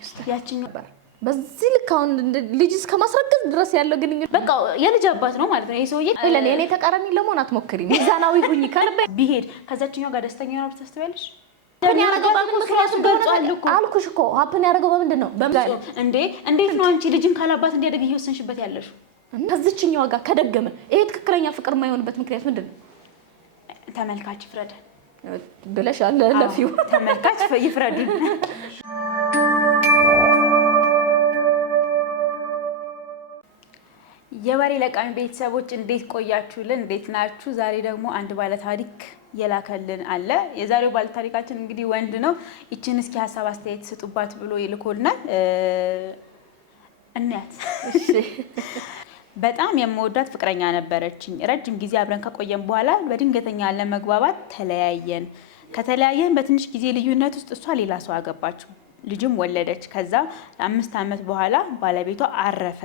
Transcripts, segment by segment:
ውስጥ ያቺኝ ነበር በዚህ ልክ አሁን ልጅ እስከ ማስረገዝ ድረስ ያለው ግንኙነት በቃ የልጅ አባት ነው ማለት ነው። ይሄ ሰውዬ ለኔ ተቃራኒ ለመሆን አትሞክሪ። ሚዛናዊ ሁኚ ከልበ ቢሄድ ከዛችኛው ጋር ደስተኛ ነው ብታስተባለሽ ምን ያረጋው ምክንያቱም ገልጿል እኮ አልኩሽ እኮ ሀፕን ያረጋው በምንድን ነው እንዴት ነው አንቺ ልጅን ካላባት እንዲያደግ ይወሰንሽበት ያለሽ ከዚችኛው ጋር ከደገመ ይሄ ትክክለኛ ፍቅር የማይሆንበት ምክንያት ምንድን ነው? ተመልካች ይፍረድ ብለሻል። ለፊው ተመልካች ይፍረድ። የባሪ ለቃሚ ቤተሰቦች እንዴት ቆያችሁልን? እንዴት ናችሁ? ዛሬ ደግሞ አንድ ባለ ታሪክ የላከልን አለ። የዛሬው ባለ ታሪካችን እንግዲህ ወንድ ነው። እቺን እስኪ ሐሳብ አስተያየት ስጡባት ብሎ ይልኮልናል። እናት እሺ በጣም የምወዳት ፍቅረኛ ነበረችኝ። ረጅም ጊዜ አብረን ከቆየን በኋላ በድንገተኛ ለመግባባት ተለያየን። ከተለያየን በትንሽ ጊዜ ልዩነት ውስጥ እሷ ሌላ ሰው አገባች፣ ልጅም ወለደች። ከዛ 5 ዓመት በኋላ ባለቤቷ አረፈ።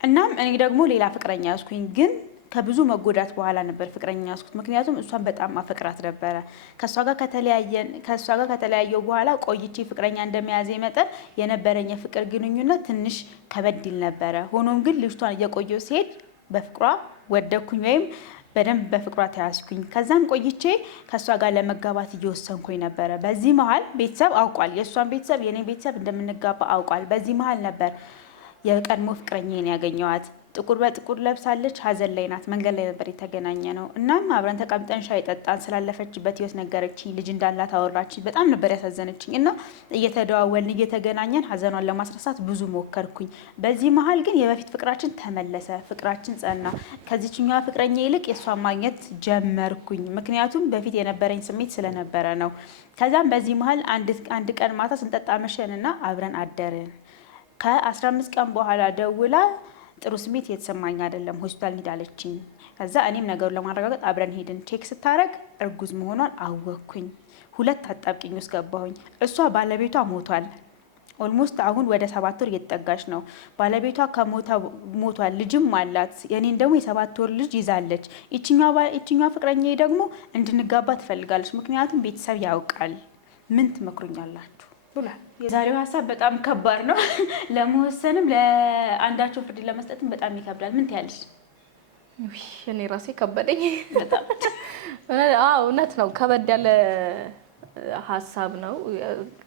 እናም እኔ ደግሞ ሌላ ፍቅረኛ ያዝኩኝ። ግን ከብዙ መጎዳት በኋላ ነበር ፍቅረኛ ያዝኩት፣ ምክንያቱም እሷን በጣም አፈቅራት ነበረ። ከሷ ጋር ከተለያየው በኋላ ቆይቼ ፍቅረኛ እንደመያዘ መጠን የነበረኝ የፍቅር ግንኙነት ትንሽ ከበድ ይል ነበረ። ሆኖም ግን ልጅቷን እየቆየው ሲሄድ በፍቅሯ ወደኩኝ ወይም በደንብ በፍቅሯ ተያዝኩኝ። ከዛም ቆይቼ ከሷ ጋር ለመጋባት እየወሰንኩኝ ነበረ። በዚህ መሀል ቤተሰብ አውቋል፣ የእሷን ቤተሰብ የኔ ቤተሰብ እንደምንጋባ አውቋል። በዚህ መሀል ነበር የቀድሞ ፍቅረኛዬን ያገኘዋት። ጥቁር በጥቁር ለብሳለች፣ ሀዘን ላይ ናት። መንገድ ላይ ነበር የተገናኘ ነው። እናም አብረን ተቀምጠን ሻይ ጠጣን። ስላለፈችበት ህይወት ነገረችኝ። ልጅ እንዳላት አወራችኝ። በጣም ነበር ያሳዘነችኝ እና እየተደዋወልን እየተገናኘን ሀዘኗን ለማስረሳት ብዙ ሞከርኩኝ። በዚህ መሀል ግን የበፊት ፍቅራችን ተመለሰ። ፍቅራችን ጸና። ከዚችኛዋ ፍቅረኛ ይልቅ የእሷን ማግኘት ጀመርኩኝ፣ ምክንያቱም በፊት የነበረኝ ስሜት ስለነበረ ነው። ከዛም በዚህ መሀል አንድ ቀን ማታ ስንጠጣ መሸንና አብረን አደርን። ከ15 ቀን በኋላ ደውላ ጥሩ ስሜት እየተሰማኝ አይደለም፣ ሆስፒታል እንሂድ አለችኝ። ከዛ እኔም ነገሩን ለማረጋገጥ አብረን ሄድን። ቼክ ስታረግ እርጉዝ መሆኗን አወቅኩኝ። 2 አጣብቂኝ ውስጥ ገባሁኝ። እሷ ባለቤቷ ሞቷል። ኦልሞስት አሁን ወደ 7 ወር እየተጠጋች ነው። ባለቤቷ ሞቷል፣ ልጅም አላት። የኔን ደግሞ የ7 ወር ልጅ ይዛለች። ይችኛዋ ፍቅረኛዬ ደግሞ እንድንጋባ ትፈልጋለች፣ ምክንያቱም ቤተሰብ ያውቃል። ምን ትመክሩኛላችሁ? የዛሬው ሀሳብ በጣም ከባድ ነው። ለመወሰንም ለአንዳቸው ፍርድ ለመስጠትም በጣም ይከብዳል። ምን ትያለሽ? እኔ ራሴ ከበደኝ በጣም። እውነት ነው፣ ከበድ ያለ ሀሳብ ነው።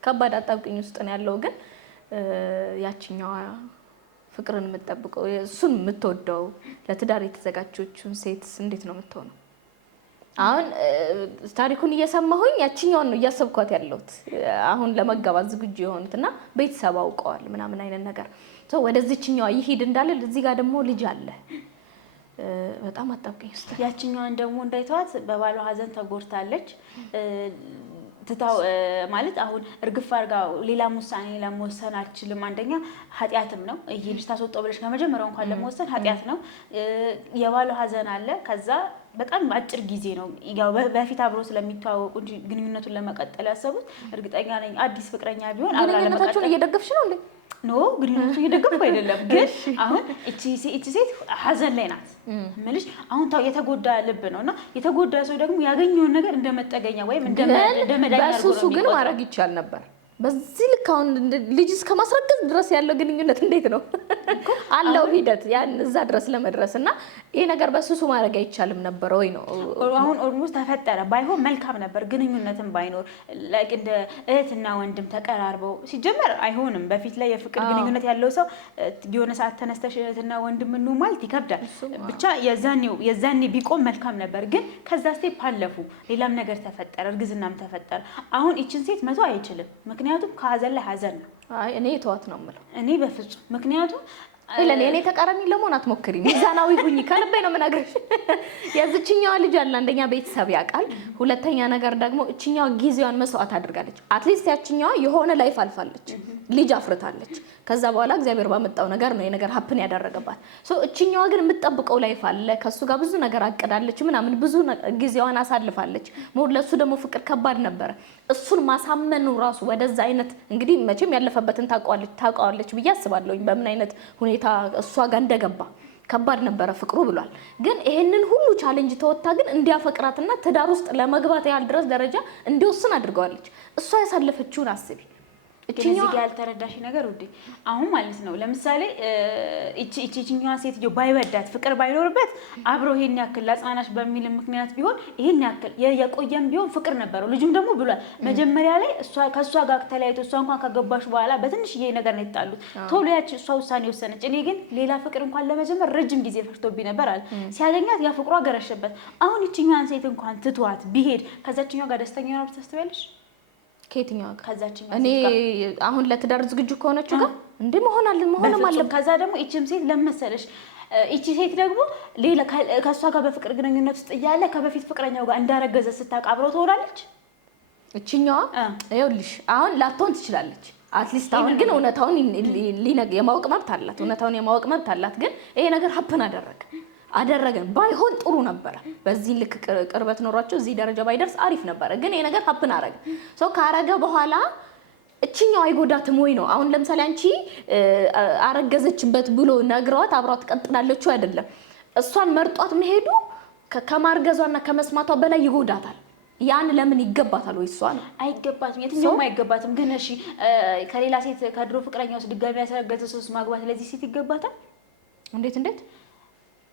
ከባድ አጣብቂኝ ውስጥ ነው ያለው። ግን ያቺኛዋ ፍቅርን የምትጠብቀው እሱን የምትወደው ለትዳር የተዘጋጀችውን ሴት እንዴት ነው የምትሆነው? አሁን ታሪኩን እየሰማሁኝ ያቺኛውን ነው እያሰብኳት ያለሁት። አሁን ለመጋባት ዝግጁ የሆኑትና ቤተሰብ አውቀዋል ምናምን አይነት ነገር ወደዚህኛዋ ይሄድ እንዳለ እዚህ ጋር ደግሞ ልጅ አለ። በጣም አጣብቂኝ ውስጥ። ያቺኛዋን ደግሞ እንዳይተዋት በባሏ ሀዘን ተጎድታለች። ትታው ማለት አሁን እርግፍ አድርጋ ሌላም ውሳኔ ለመወሰን አልችልም። አንደኛ ኃጢአትም ነው ይሄ ልጅ ታስወጣው ብለሽ ከመጀመሪያው እንኳን ለመወሰን ኃጢአት ነው። የባሏ ሀዘን አለ። ከዛ በጣም አጭር ጊዜ ነው። ያው በፊት አብሮ ስለሚተዋወቁ ግንኙነቱን ለመቀጠል ያሰቡት እርግጠኛ ነኝ። አዲስ ፍቅረኛ ቢሆን አብራ ለመቀጠል እየደገፍሽ ነው እንዴ? ኖ ግንኙነቱ እየደገፍኩ አይደለም። ግን አሁን እቺ ሴት ሀዘን ላይ ናት እምልሽ። አሁን የተጎዳ ልብ ነውና የተጎዳ ሰው ደግሞ ያገኘውን ነገር እንደመጠገኛ ወይም እንደመዳኛ አድርጎ ነው። ግን ማድረግ ይቻል ነበር። በዚህ ልክ አሁን ልጅ እስከ ማስረገዝ ድረስ ያለው ግንኙነት እንዴት ነው አለው ሂደት ያን እዛ ድረስ ለመድረስ እና ይሄ ነገር በሱሱ ማድረግ አይቻልም ነበር ወይ ነው? አሁን ኦልሞስት ተፈጠረ። ባይሆን መልካም ነበር ግንኙነትም ባይኖር ላይክ እንደ እህትና ወንድም ተቀራርበው ሲጀመር አይሆንም። በፊት ላይ የፍቅር ግንኙነት ያለው ሰው የሆነ ሰዓት ተነስተሽ እህትና ወንድም ነው ማለት ይከብዳል። ብቻ የዛኔ ቢቆም መልካም ነበር። ግን ከዛ ስቴፕ አለፉ። ሌላም ነገር ተፈጠረ፣ እርግዝናም ተፈጠረ። አሁን እቺን ሴት መቶ አይችልም፣ ምክንያቱም ከሀዘን ላይ ሀዘን ነው። አይ እኔ ተዋት ነው የምለው። እኔ በፍጹም ምክንያቱም ለኔ ተቃራኒ ለመሆን አትሞክሪ። ሚዛናዊ ሁኚ ከልቤ ነው የምነግርሽ። የዚህኛዋ ልጅ አለ አንደኛ ቤተሰብ ያውቃል፣ ሁለተኛ ነገር ደግሞ እቺኛዋ ጊዜዋን መስዋዕት አድርጋለች። አትሊስት ያቺኛዋ የሆነ ላይፍ አልፋለች፣ ልጅ አፍርታለች። ከዛ በኋላ እግዚአብሔር ባመጣው ነገር ነው የነገር ሀፕን ያደረገባት። እቺኛዋ ግን የምትጠብቀው ላይፍ አለ፣ ከሱ ጋር ብዙ ነገር አቀዳለች ምናምን፣ ብዙ ጊዜዋን አሳልፋለች። ለሱ ደግሞ ፍቅር ከባድ ነበረ። እሱን ማሳመኑ ራሱ ወደዛ አይነት እንግዲህ መቼም ያለፈበትን ታውቃለች ብዬ አስባለሁኝ በምን አይነት ሁኔታ እሷ ጋር እንደገባ ከባድ ነበረ ፍቅሩ ብሏል። ግን ይሄንን ሁሉ ቻሌንጅ ተወጣ ግን እንዲያፈቅራትና ትዳር ውስጥ ለመግባት ያህል ድረስ ደረጃ እንዲወስን አድርገዋለች። እሷ ያሳለፈችውን አስቢ። እቺኛው ያልተረዳሽ ነገር ውዴ አሁን ማለት ነው ለምሳሌ እቺኛዋ ሴትዮ ባይወዳት ፍቅር ባይኖርበት አብረው ይሄን ያክል ለጽናናሽ በሚል ምክንያት ቢሆን ይሄን ያክል የቆየም ቢሆን ፍቅር ነበረው ልጁም ደግሞ ብሏል መጀመሪያ ላይ ከሷ ጋር ተለያይቶ እሷ እንኳን ከገባሽ በኋላ በትንሽ ይሄ ነገር ነው የጣሉት ቶሎ ያቺ እሷ ውሳኔ ወሰነች እኔ ግን ሌላ ፍቅር እንኳን ለመጀመር ረጅም ጊዜ ፈጅቶብኝ ነበር አለ ሲያገኛት ያ ፍቅሯ ገረሸበት አሁን እቺኛዋን ሴት እንኳን ትቷት ቢሄድ ከዛችኛው ጋር ደስተኛ ነው ብታስተዋለሽ ከየትኛው ከዛችኛው እኔ አሁን ለትዳር ዝግጁ ከሆነች ጋር እንዴ መሆን አለ ከዛ ደግሞ እቺም ሴት ለመሰለሽ እቺ ሴት ደግሞ ሌላ ከሷ ጋር በፍቅር ግንኙነት ውስጥ እያለ ከበፊት ፍቅረኛው ጋር እንዳረገዘ ስታቃብረው ትሆናለች እቺኛዋ ይኸውልሽ አሁን ላትሆን ትችላለች አትሊስት አሁን ግን እውነታውን የማወቅ መብት አላት እውነታውን የማወቅ መብት አላት ግን ይሄ ነገር ሀፕን አደረገን ባይሆን ጥሩ ነበር በዚህ ልክ ቅርበት ኖሯቸው እዚህ ደረጃ ባይደርስ አሪፍ ነበር ግን ይሄ ነገር ሀፕን አረገ ሶ ካረገ በኋላ እቺኛው አይጎዳትም ወይ ነው አሁን ለምሳሌ አንቺ አረገዘችበት ብሎ ነግሯት አብራው ተቀጥላለች አይደለም እሷን መርጧት መሄዱ ከማርገዟና ከመስማቷ በላይ ይጎዳታል ያን ለምን ይገባታል ወይ እሷ ነው አይገባትም የትኛውም አይገባትም ግን እሺ ከሌላ ሴት ከድሮ ፍቅረኛውስ ድጋሚ ያሰረገዘ ሰውስ ማግባት ለዚህ ሴት ይገባታል እንዴት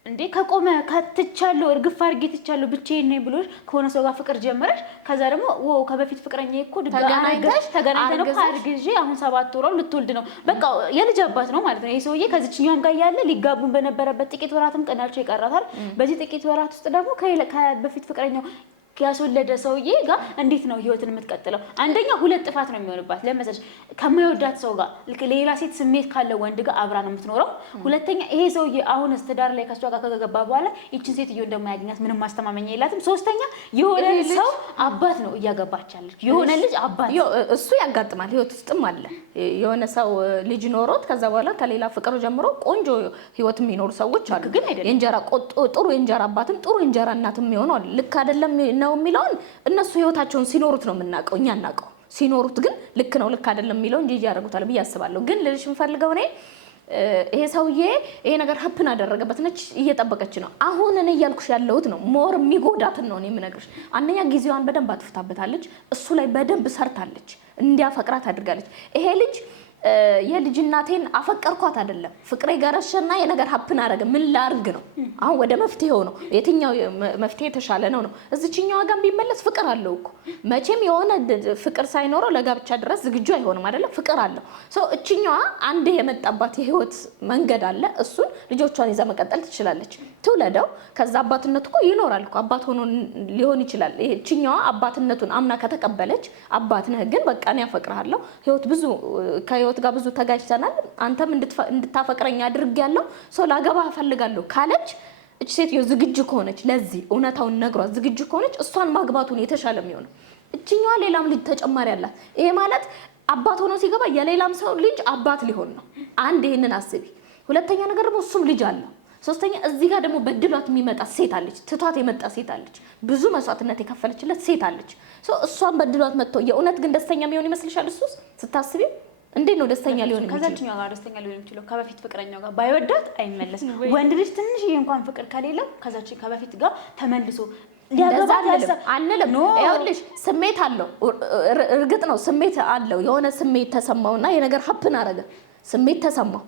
እንዴ ከቆመ ከተቻለው እርግፍ አርጌ ተቻለው ብቻዬን ነኝ ብሎሽ ከሆነ ሰው ጋር ፍቅር ጀመረሽ ከዛ ደግሞ ከበፊት ፍቅረኛዬ እኮ ተገናኝተን ነው አርግዤ አሁን 7 ወራው ልትወልድ ነው በቃ የልጅ አባት ነው ማለት ነው ይሄ ሰውዬ ከዚህኛውም ጋር ያለ ሊጋቡን በነበረበት ጥቂት ወራትም ቀናቸው ይቀራታል በዚህ ጥቂት ወራት ውስጥ ደግሞ ከበፊት ፍቅረኛው ያስወለደ ሰውዬ ጋር እንዴት ነው ህይወትን የምትቀጥለው አንደኛ ሁለት ጥፋት ነው የሚሆንባት ለምሳሌ ከማይወዳት ሰው ጋር ሌላ ሴት ስሜት ካለው ወንድ ጋር አብራ ነው የምትኖረው ሁለተኛ ይሄ ሰውዬ አሁን ትዳር ላይ ከሷ ጋር ከገባ በኋላ እቺን ሴትዮ እንደማያገኛት ምንም ማስተማመኛ የላትም ሶስተኛ የሆነ ሰው አባት ነው እያገባቻለች የሆነ ልጅ አባት እሱ ያጋጥማል ህይወት ውስጥም አለ የሆነ ሰው ልጅ ኖሮት ከዛ በኋላ ከሌላ ፍቅር ጀምሮ ቆንጆ ህይወት የሚኖሩ ሰዎች አሉ ግን አይደለም የእንጀራ ጥሩ የእንጀራ አባትም ጥሩ የእንጀራ እናትም ይሆናል ልክ አይደለም ነው የሚለውን እነሱ ህይወታቸውን ሲኖሩት ነው የምናውቀው እኛ እናውቀው ሲኖሩት ግን ልክ ነው ልክ አይደለም የሚለው እንጂ ያደርጉታል ብዬ አስባለሁ ግን ልልሽ የምፈልገው እኔ ይሄ ሰውዬ ይሄ ነገር ሀፕን አደረገበት ነች እየጠበቀች ነው አሁን እኔ እያልኩሽ ያለሁት ነው ሞር የሚጎዳትን ነው እኔ የምነግርሽ አንደኛ ጊዜዋን በደንብ አጥፍታበታለች እሱ ላይ በደንብ ሰርታለች እንዲያፈቅራት አድርጋለች ይሄ ልጅ የልጅ እናቴን አፈቀርኳት አይደለም ፍቅሬ ገረሸና የነገር ሀፕን አረገ ምን ላርግ ነው አሁን ወደ መፍትሄው ነው የትኛው መፍትሄ ተሻለ ነው እዚህኛው ጋር ቢመለስ ፍቅር አለው እኮ መቼም የሆነ ፍቅር ሳይኖረው ለጋብቻ ድረስ ዝግጁ አይሆንም አይደለም ፍቅር አለው ሶ እቺኛዋ አንዴ የመጣባት የህይወት መንገድ አለ እሱን ልጆቿን ይዛ መቀጠል ትችላለች ትውለደው ከዛ አባትነቱ እኮ ይኖራል እኮ አባት ሆኖ ሊሆን ይችላል እቺኛዋ አባትነቱን አምና ከተቀበለች አባት ነህ ግን በቃ እኔ አፈቅርሃለሁ ህይወት ብዙ ከህይወት ጋር ብዙ ተጋጭተናል አንተም እንድታፈቅረኝ አድርጌያለሁ ሶ ላገባ ፈልጋለሁ ካለች እቺ ሴትዮ ዝግጁ ከሆነች ለዚህ እውነታውን ነግሯት ዝግጁ ከሆነች እሷን ማግባቱን የተሻለ የሚሆነው እቺኛዋ ሌላም ልጅ ተጨማሪ አላት ይሄ ማለት አባት ሆኖ ሲገባ የሌላም ሰው ልጅ አባት ሊሆን ነው አንድ ይሄንን አስቢ ሁለተኛ ነገር ደግሞ እሱም ልጅ አለው ሶስተኛ እዚህ ጋር ደግሞ በድሏት የሚመጣ ሴት አለች ትቷት የመጣ ሴት አለች ብዙ መስዋዕትነት የከፈለችለት ሴት አለች ሶ እሷን በድሏት መጥቶ የእውነት ግን ደስተኛ የሚሆን ይመስልሻል እሱስ ስታስቢ እንዴ ነው ደስተኛ ሊሆን የሚችለው ከዛችኛው ጋር ደስተኛ ሊሆን የሚችለው ከበፊት ፍቅረኛው ጋር ባይወዳት አይመለስም ወንድ ልጅ ትንሽ እንኳን ፍቅር ከሌለው ከዛች ከበፊት ጋር ተመልሶ ሊያገባ አንልም ይኸውልሽ ስሜት አለው እርግጥ ነው ስሜት አለው የሆነ ስሜት ተሰማውና የነገር ሀፕን አረገ ስሜት ተሰማው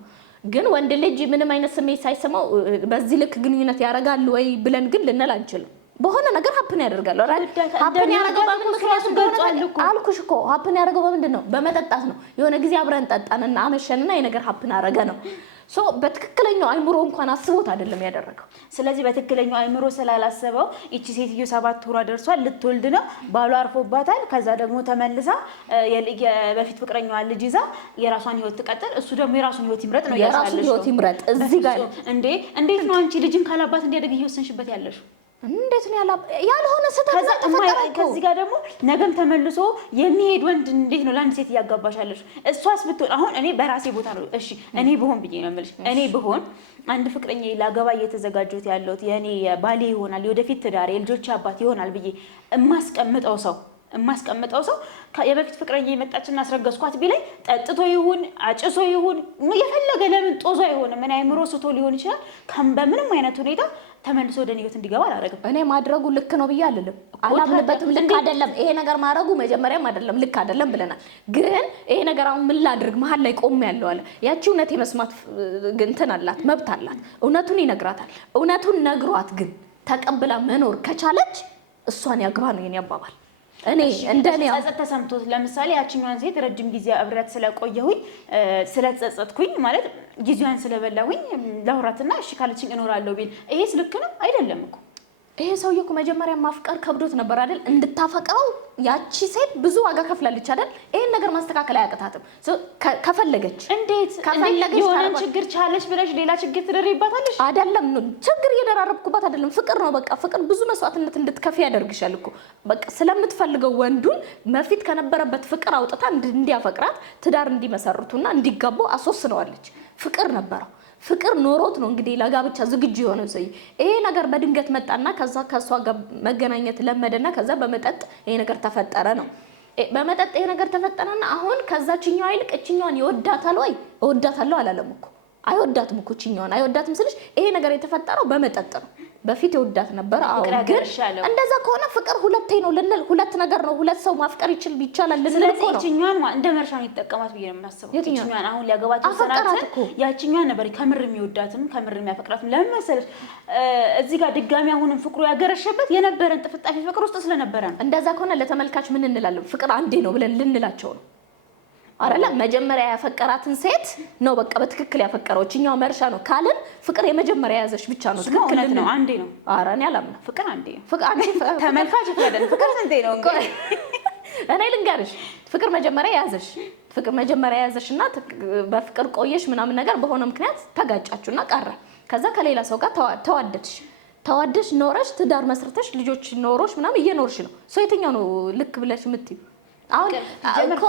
ግን ወንድ ልጅ ምንም አይነት ስሜት ሳይሰማው በዚህ ልክ ግንኙነት ያረጋል ወይ ብለን ግን ልንል አንችልም በሆነ ነገር ሀፕን ያደርጋል ሀፕን ያደርጋል በምክንያቱም ገልጿል እኮ አልኩሽ እኮ ሀፕን ያደርጋል በምንድን ነው በመጠጣት ነው የሆነ ጊዜ አብረን ጠጣንና አመሸንና የነገር ሀፕን አረገ ነው ሶ በትክክለኛው አይምሮ እንኳን አስቦት አይደለም ያደረገው ስለዚህ በትክክለኛው አይምሮ ስላላሰበው እቺ ሴትዮ 7 ወራ ደርሷል ልትወልድ ነው ባሏ አርፎባታል ከዛ ደግሞ ተመልሳ በፊት ፍቅረኛዋ ልጅ ይዛ የራሷን ህይወት ትቀጥል እሱ ደግሞ የራሱን ህይወት ይምረጥ ነው የራሱን ህይወት ይምረጥ እዚህ ጋር እንዴት ነው አንቺ ልጅን ካላባት እንዲያደግ ይወሰንሽበት ያለሽው እንዴት ነው ያልሆነ ሰተታ ተፈጠረ ከዚህ ጋር ደግሞ ነገም ተመልሶ የሚሄድ ወንድ እንዴት ነው ለአንድ ሴት ያጋባሻለሽ እሷስ ብትሆን አሁን እኔ በራሴ ቦታ ነው እሺ እኔ ብሆን ብዬ ነው የምልሽ እኔ ብሆን አንድ ፍቅረኛ ላገባ እየተዘጋጀሁት ያለሁት የኔ ባሌ ይሆናል የወደፊት ትዳር የልጆች አባት ይሆናል ብዬ የማስቀምጠው ሰው የማስቀምጠው ሰው የበፊት ፍቅረኛ የመጣችና አስረገዝኳት ቢለኝ ጠጥቶ ይሁን አጭሶ ይሁን የፈለገ ለምን ጦዞ ይሁን ምን አይምሮ ስቶ ሊሆን ይችላል በምንም አይነት ሁኔታ ተመልሶ ወደ ህይወት እንዲገባ አላደርግም። እኔ ማድረጉ ልክ ነው ብዬ አልልም፣ አላምንበትም። ልክ አይደለም ይሄ ነገር ማድረጉ መጀመሪያም አይደለም ልክ አይደለም ብለናል። ግን ይሄ ነገር አሁን ምን ላድርግ መሀል ላይ ቆም ያለው አለ። ያቺ እውነት የመስማት እንትን አላት፣ መብት አላት። እውነቱን ይነግራታል። እውነቱን ነግሯት ግን ተቀብላ መኖር ከቻለች እሷን ያግባ ነው የኔ አባባል። እኔ እንደኔ ጸጸት ተሰምቶት ለምሳሌ ያቺኛዋን ሴት ረጅም ጊዜ አብረት ስለቆየሁኝ ስለተጸጸትኩኝ ማለት ጊዜዋን ስለበላሁኝ ለውራትና እሺ ካለችኝ እኖራለሁ ቢል ይሄስ ልክ ነው አይደለም እኮ። ይሄ ሰውዬ እኮ መጀመሪያ ማፍቀር ከብዶት ነበር አይደል? እንድታፈቅረው ያቺ ሴት ብዙ ዋጋ ከፍላለች አይደል? ይሄን ነገር ማስተካከል አያቅታትም። ከፈለገች እንዴት የሆነ ችግር ቻለች ብለሽ ሌላ ችግር ትደርይባታለሽ? አይደለም ችግር እየደራረብኩባት አይደለም። ፍቅር ነው በቃ። ፍቅር ብዙ መስዋዕትነት እንድትከፊ ያደርግሻል እኮ። በቃ ስለምትፈልገው ወንዱን መፊት ከነበረበት ፍቅር አውጥታ እንዲያፈቅራት ትዳር እንዲመሰርቱና እንዲጋቡ አስወስነዋለች። ፍቅር ነበረው። ፍቅር ኖሮት ነው እንግዲህ ለጋብቻ ዝግጁ የሆነው ሰው። ይሄ ነገር በድንገት መጣና ከዛ ከሷ ጋር መገናኘት ለመደና ከዛ በመጠጥ ይሄ ነገር ተፈጠረ ነው። በመጠጥ ይሄ ነገር ተፈጠረና አሁን ከዛችኛው አይልቅ እችኛዋን ይወዳታል ወይ? እወዳታለሁ አላለም እኮ። አይወዳትም እኮ እችኛዋን አይወዳትም ስልሽ ይሄ ነገር የተፈጠረው በመጠጥ ነው። በፊት ይወዳት ነበር። አዎ ግን እንደዛ ከሆነ ፍቅር ሁለቴ ነው ልንል ሁለት ነገር ነው። ሁለት ሰው ማፍቀር ይችላል ልንል እኮ ነው። እችኛዋን እንደ መርሻ ነው የተጠቀማት ብዬ ነው የማስበው። እችኛዋን አሁን ሊያገባት ተሰናት ያቺኛዋን ነበር ከምር የሚወዳትም ከምር የሚያፈቅራትም። ለምን መሰለሽ እዚህ ጋር ድጋሚ አሁንም ፍቅሩ ያገረሸበት የነበረን ጥፍጣፊ ፍቅር ውስጥ ስለነበረ ነው። እንደዛ ከሆነ ለተመልካች ምን እንላለን? ፍቅር አንዴ ነው ብለን ልንላቸው ነው አይደለ? መጀመሪያ ያፈቀራትን ሴት ነው በቃ በትክክል ያፈቀረው። እኛው መርሻ ነው ካልን ፍቅር የመጀመሪያ ያዘሽ ብቻ ነው ትክክል ነው። አንዴ ነው። ኧረ እኔ አላምነው። ፍቅር አንዴ ነው። ፍቅር አንዴ ተመልካች ይፈረዳል። ፍቅር ስንቴ ነው እንግዲህ? እኔ ልንገርሽ፣ ፍቅር መጀመሪያ ያዘሽ፣ ፍቅር መጀመሪያ ያዘሽና በፍቅር ቆየሽ ምናምን ነገር በሆነ ምክንያት ተጋጫችሁና ቀረ። ከዛ ከሌላ ሰው ጋር ተዋደሽ ኖረሽ ትዳር መስርተሽ ልጆች ኖሮሽ ምናምን እየኖርሽ ነው። ሰው የትኛው ነው ልክ ብለሽ የምትይው? አሁን እኮ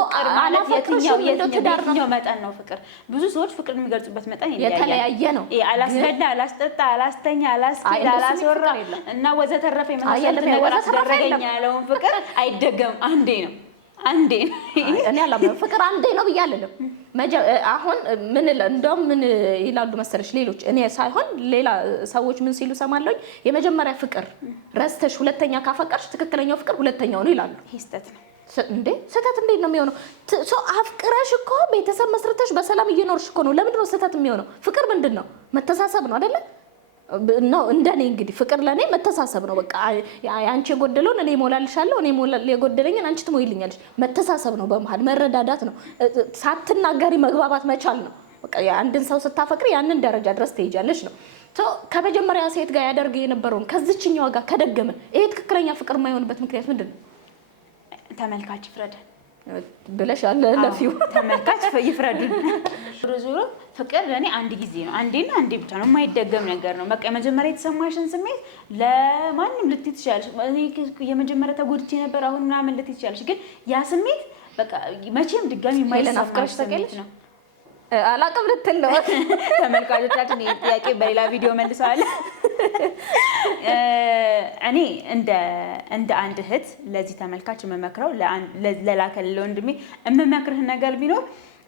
የትኛው መጠን ነው ፍቅር? ብዙ ሰዎች ፍቅር የሚገልጹበት መጠን የተለያየ ነው። አላስበላ፣ አላስጠጣ፣ አላስተኛ፣ አላስኬድ፣ አላስወራ እና ወዘተረፈ የመሳሰሉት ነገር አስደረገኝ ያለውን ፍቅር አይደገም። አንዴ ነው። አንዴ እኔ አላምነው ፍቅር አንዴ ነው ብያለሁ። አሁን ምን እንደውም ምን ይላሉ መሰለሽ ሌሎች፣ እኔ ሳይሆን ሌላ ሰዎች ምን ሲሉ ሰማለኝ፣ የመጀመሪያ ፍቅር ረስተሽ ሁለተኛ ካፈቀርሽ ትክክለኛው ፍቅር ሁለተኛው ነው ይላሉ። ይሄ ስህተት ነው እንዴ? ስህተት እንዴት ነው የሚሆነው? ሶ አፍቅረሽ እኮ ቤተሰብ መስርተሽ በሰላም እየኖርሽ እኮ ነው። ለምንድን ነው ስህተት የሚሆነው? ፍቅር ምንድን ነው? መተሳሰብ ነው አይደለ? ነው እንደኔ እንግዲህ ፍቅር ለኔ መተሳሰብ ነው። በቃ አንቺ የጎደለውን እኔ እሞላልሻለሁ፣ እኔ የጎደለኝን አንቺ ትሞይልኛለሽ። መተሳሰብ ነው፣ በመሃል መረዳዳት ነው፣ ሳትናገሪ መግባባት መቻል ነው። በቃ አንድን ሰው ስታፈቅሪ ያንን ደረጃ ድረስ ትሄጃለሽ ነው። ከመጀመሪያ ሴት ጋር ያደርግ የነበረውን ከዚችኛዋ ጋር ከደገመ ይሄ ትክክለኛ ፍቅር የማይሆንበት ምክንያት ምንድን ነው? ተመልካች ይፍረድ ብለሽ አለ ለፊው ተመልካች ይፍረዱን። ዙሮ ፍቅር ለኔ አንድ ጊዜ ነው፣ አንዴና አንዴ ብቻ ነው፣ የማይደገም ነገር ነው። በቃ የመጀመሪያ የተሰማሽን ስሜት ለማንም ልትይ ትችያለሽ። የመጀመሪያ ተጎድቼ ነበር አሁን ምናምን ልትይ ትችያለሽ። ግን ያ ስሜት በቃ መቼም ድጋሚ የማይለናፍቀሽ ስሜት ነው። አላቅም ልትል ነው። ተመልካቾቻችን ይሄ ጥያቄ በሌላ ቪዲዮ መልሰዋል። እኔ እንደ አንድ እህት ለዚህ ተመልካች የምመክረው ለላከል ለወንድሜ የምመክርህ ነገር ቢኖር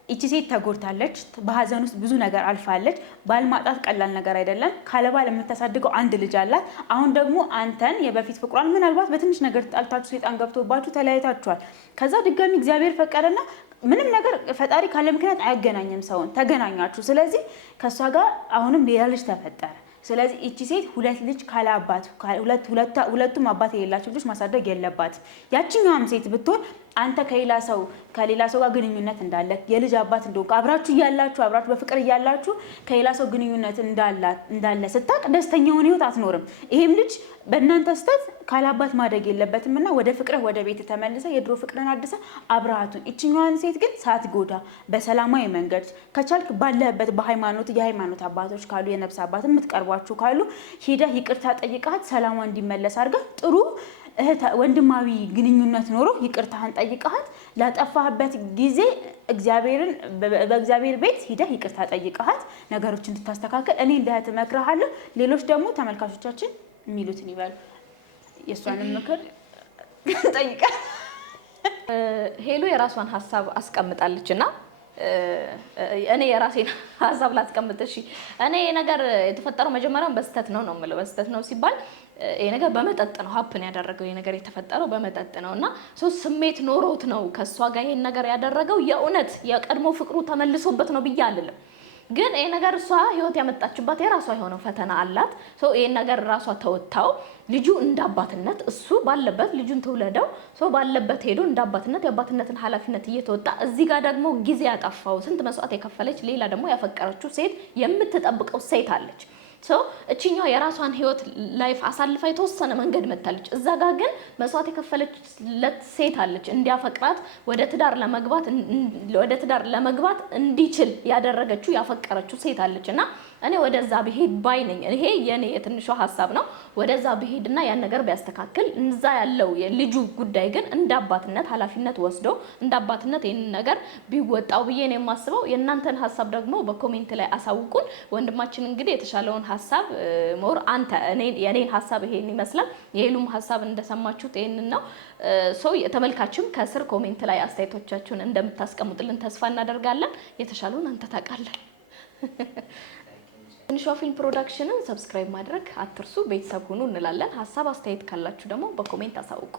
እቺ ሴት ተጎድታለች፣ በሀዘን ውስጥ ብዙ ነገር አልፋለች። ባል ማጣት ቀላል ነገር አይደለም። ካለ ባል የምታሳድገው አንድ ልጅ አላት። አሁን ደግሞ አንተን የበፊት ፍቅሯን ምናልባት በትንሽ ነገር ጣልታችሁ ሰይጣን ገብቶባችሁ ተለያይታችኋል። ከዛ ድጋሚ እግዚአብሔር ፈቀደና ምንም ነገር ፈጣሪ ካለ ምክንያት አያገናኝም ሰውን፣ ተገናኛችሁ። ስለዚህ ከሷ ጋር አሁንም ሌላ ልጅ ተፈጠረ። ስለዚህ እቺ ሴት ሁለት ልጅ ካለ አባት ሁለቱም አባት የሌላቸው ልጆች ማሳደግ የለባት። ያቺኛዋም ሴት ብትሆን አንተ ከሌላ ሰው ጋር ግንኙነት እንዳለ የልጅ አባት እንደሆንክ አብራችሁ በፍቅር እያላችሁ ከሌላ ሰው ግንኙነት እንዳለ ስታቅ ደስተኛውን ህይወት አትኖርም። ይሄም ልጅ በእናንተ ስተት ካለ አባት ማደግ የለበትምና ወደ ፍቅርህ ወደ ቤት ተመልሰ የድሮ ፍቅርን አድሰ አብራቱን። እቺኛዋን ሴት ግን ሳትጎዳ በሰላማዊ መንገድ ከቻልክ ባለህበት የሃይማኖት አባቶች ካሉ የነፍስ አባት የምትቀርቧችሁ ካሉ ሂደህ ይቅርታ ጠይቃት ሰላሟ እንዲመለስ አድርገህ ጥሩ ወንድማዊ ግንኙነት ኖሮ ይቅርታህን ጠይቃት ላጠፋህበት ጊዜ በእግዚአብሔር ቤት ሂደህ ይቅርታ ጠይቃት ነገሮችን እንድታስተካከል እኔ እንደ እህት እመክርሃለሁ። ሌሎች ደግሞ ተመልካቾቻችን የሚሉትን ይበሉ። የእሷንም ምክር ጠይቃ ሄሉ የራሷን ሀሳብ አስቀምጣለችና እኔ የራሴን ሀሳብ ላስቀምጥ። እሺ እኔ ነገር የተፈጠረው መጀመሪያውን በስተት ነው የምለው። በስተት ነው ሲባል ይሄ ነገር በመጠጥ ነው ሀፕን ያደረገው። ይሄ ነገር የተፈጠረው በመጠጥ ነውና ስሜት ኖሮት ነው ከሷ ጋር ይሄን ነገር ያደረገው። የእውነት የቀድሞ ፍቅሩ ተመልሶበት ነው ብዬ አልልም። ግን ይሄ ነገር እሷ ህይወት ያመጣችባት የራሷ የሆነው ፈተና አላት። ይሄን ነገር ራሷ ተወጣው። ልጁ እንዳባትነት እሱ ባለበት ልጁን ተውለደው ባለበት ሄዶ እንዳባትነት የአባትነትን ኃላፊነት እየተወጣ እዚህ ጋር ደግሞ ጊዜ ያጠፋው ስንት መስዋዕት የከፈለች ሌላ ደግሞ ያፈቀረችው ሴት የምትጠብቀው ሴት አለች። እቺኛው የራሷን ህይወት ላይፍ አሳልፋ የተወሰነ መንገድ መታለች። እዛ ጋር ግን መስዋዕት የከፈለችለት ሴት አለች እንዲያፈቅራት ወደ ትዳር ለመግባት እንዲችል ያደረገችው ያፈቀረችው ሴት አለችና እኔ ወደዛ ብሄድ ባይ ነኝ። ይሄ የኔ የትንሿ ሀሳብ ነው። ወደዛ ብሄድና ያን ነገር ቢያስተካክል እንዛ ያለው የልጁ ጉዳይ ግን እንዳባትነት ኃላፊነት ወስዶ እንዳባትነት ይሄን ነገር ቢወጣው ብዬ ነው የማስበው። የእናንተን ሀሳብ ደግሞ በኮሜንት ላይ አሳውቁን። ወንድማችን እንግዲህ የተሻለውን ሀሳብ ሞር አንተ የኔን ሀሳብ ይሄን ይመስላል። የሄሉም ሀሳብ እንደሰማችሁት ይሄንን ነው። ተመልካችም ከስር ኮሜንት ላይ አስተያየቶቻችሁን እንደምታስቀምጡልን ተስፋ እናደርጋለን። የተሻለውን አንተ ታውቃለህ። ትንሿ ፊልም ፕሮዳክሽንን ሰብስክራይብ ማድረግ አትርሱ። ቤተሰብ ሁኑ እንላለን። ሀሳብ አስተያየት ካላችሁ ደግሞ በኮሜንት አሳውቁ።